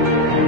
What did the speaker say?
thank you